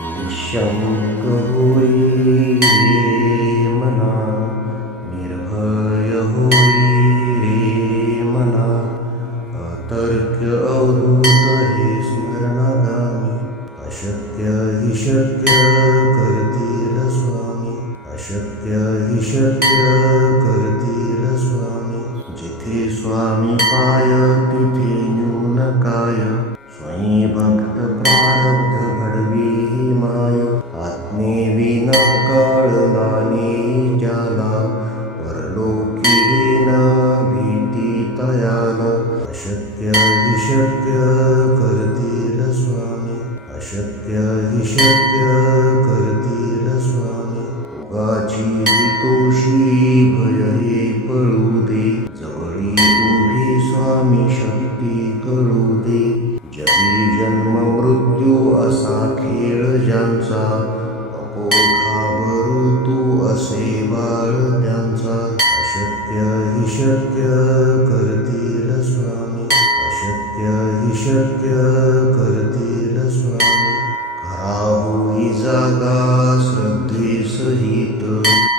निःशंक होई रे मना, निर्भय होई रे मना, अतर्क्य अवधूत हे स्मरणागामी, अशक्य हि शक्य करतील स्वामी, अशक्य हि शक्य करतील स्वामी. जिथे स्वामी पाय तिथे न्यून काय, स्वयं भक्त प्रारब्ध घडवी ही माय. आज्ञेविना कळलानी ज्याला, परलोकी न भीती तयाला. अशक्य हि शक्य करतील स्वामी, अशक्य हि शक्य करतील स्वामी. उगाची तोषी भय हे पळू दे, जवळी उभी स्वामी शक्ती कळू दे. जगी जन्म मृत्यू असा खेळ ज्यांचा, नको घाबरू तू असे बाळ त्यांचा. अशक्य हि शक्य करतील स्वामी, अशक्य हि शक्य करतील स्वामी. खरा होई जागा श्रद्धे सहित,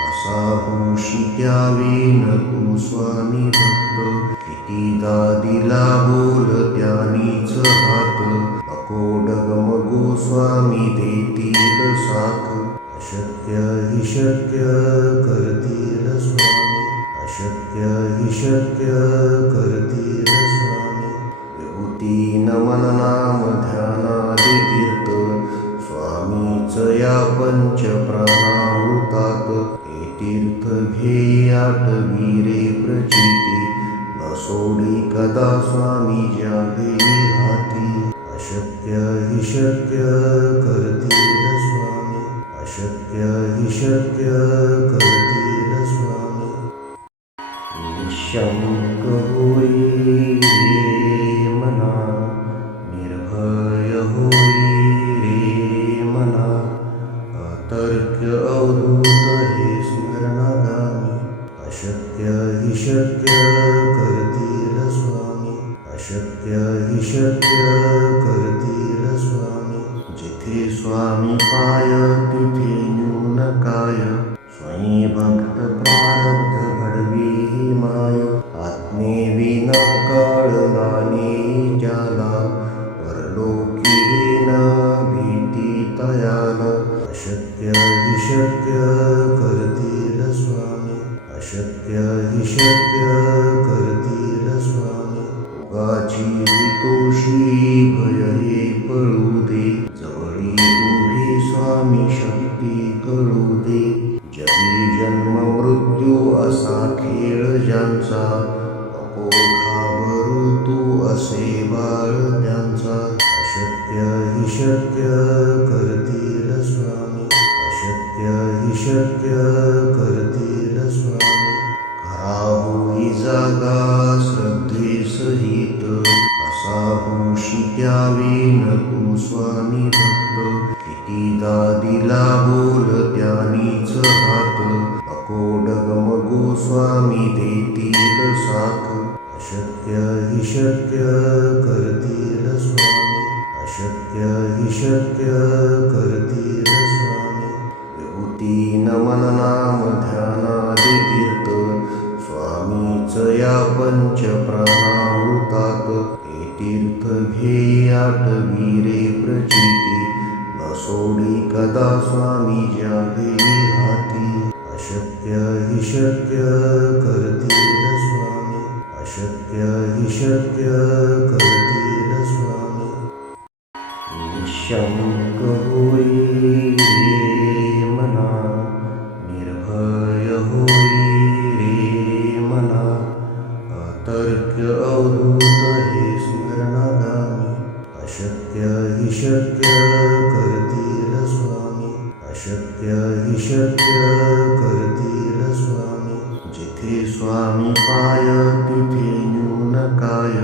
असा होशी द्यावी न तू स्वामी भक्त. कितीदा दिला बोल त्यानीच हात, नको डगमगू स्वामी देतील साथ. अशक्य हि शक्य करतील स्वामी, अशक्य हि शक्य करतील स्वामी. विभूती नमन नाम ध्यानादि तीर्थ, स्वामीच या पंच प्राणामृतात. हे तीर्थ घेई आठवी रे प्रचिती, न सोडी कदा स्वामी ज्या घेई हाती. अशक्य हि शक्य करतील स्वामी, अशक्य हि शक्य करतील स्वामी. निःशंक होई रे मना, निर्भय होई रे मना, अतर्क्य अवधूत हे स्मरणागामी. अशक्य हि शक्य करतील स्वामी, अशक्य हि शक्य करतील स्वामी. जिथे स्वामी पाय तिथे न्यून काय, स्वयं भक्त प्रारब्ध घडवी ही माय. आज्ञेविना कळलानी ज्याला, परलोकी न भीती तयाला. अशक्य हि शक्य करतील स्वामी, अशक्य हि शक्य करतील स्वामी. उगाची तोषी भय हे पळू दे, जवळी उभी स्वामी शक्ती कळू दे. जगी जन्म मृत्यू असा खेळ ज्यांचा, नको घाबरू तू असे बाळ त्यांचा. अशक्य हि शक्य करतील स्वामी, अशक्य हि शक्य करतील स्वामी. खरा होई जागा श्रद्धे सहित, असा होशी द्यावी न तू स्वामी भक्त. कितीदा दिला बोल त्यानीच हात, नको डगमगू स्वामी देतील साथ. अशक्य हि शक्य करतील स्वामी, अशक्य हि शक्य करतील स्वामी. विभूती नमन नाम ध्यानादि तीर्थ, स्वामीच या पंच प्राणामृतात. हे तीर्थ घेई आठवी रे प्रचिती, न सोडी कदा स्वामी ज्या घेई हाती. अशक्य हि शक्य करतील स्वामी, अशक्य हि शक्य करतील स्वामी. निःशंक होई रे मना, निर्भय होई रे मना, अतर्क्य अवधूत हे स्मरणागामी. अशक्य हि शक्य करतील स्वामी, अशक्य हि शक्य करतील स्वामी. जिथे स्वामी पाय तिथे न्यून काय,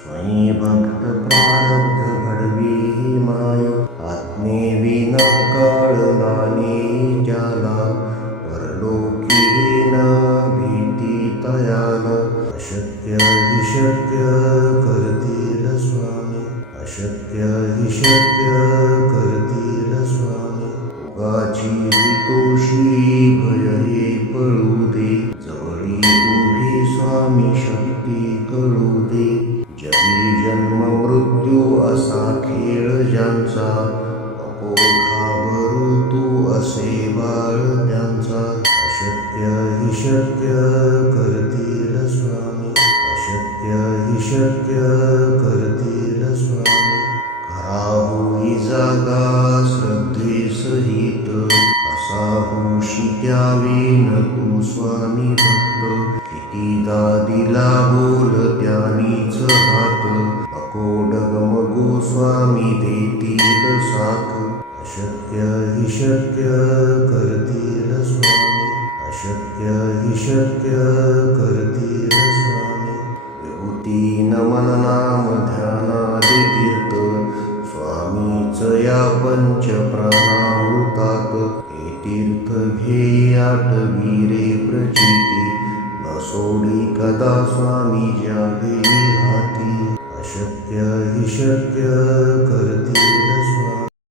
स्वयं भक्त प्रारब्ध घडवी ही माय. आज्ञेविना कळलानी ज्याला, परलोकी न भीती तयाला. अशक्य हि शक्य करतील स्वामी, अशक्य हि शक्य करतील स्वामी. काळाची हितोषी भय हे पळू दे, जवळी उभी स्वामी शक्ती कळू दे. जगी जन्म मृत्यू असा खेळ ज्यांचा, नको घाबरू तू असे बाळ त्यांचा. अशक्य हि शक्य करतील स्वामी, अशक्य हि शक्य करतील स्वामी. खरा होई जागा श्रद्धेसहित, कसा होशी त्यावेन तू स्वामी भक्त. कितीदा दिला बोल त्यानीच हात, नको डगमगू स्वामी देतील साथ. अशक्य हि शक्य करतील स्वामी, अशक्य हि शक्य करतील स्वामी. विभूती नमन नाम ध्यानादि तीर्थ, स्वामीच या पंच प्राणामृतात. हे तीर्थ घे आठवी रे प्रचिती, न सोडी कदा स्वामी ज्या घेई हाती. अशक्य हि शक्य करतील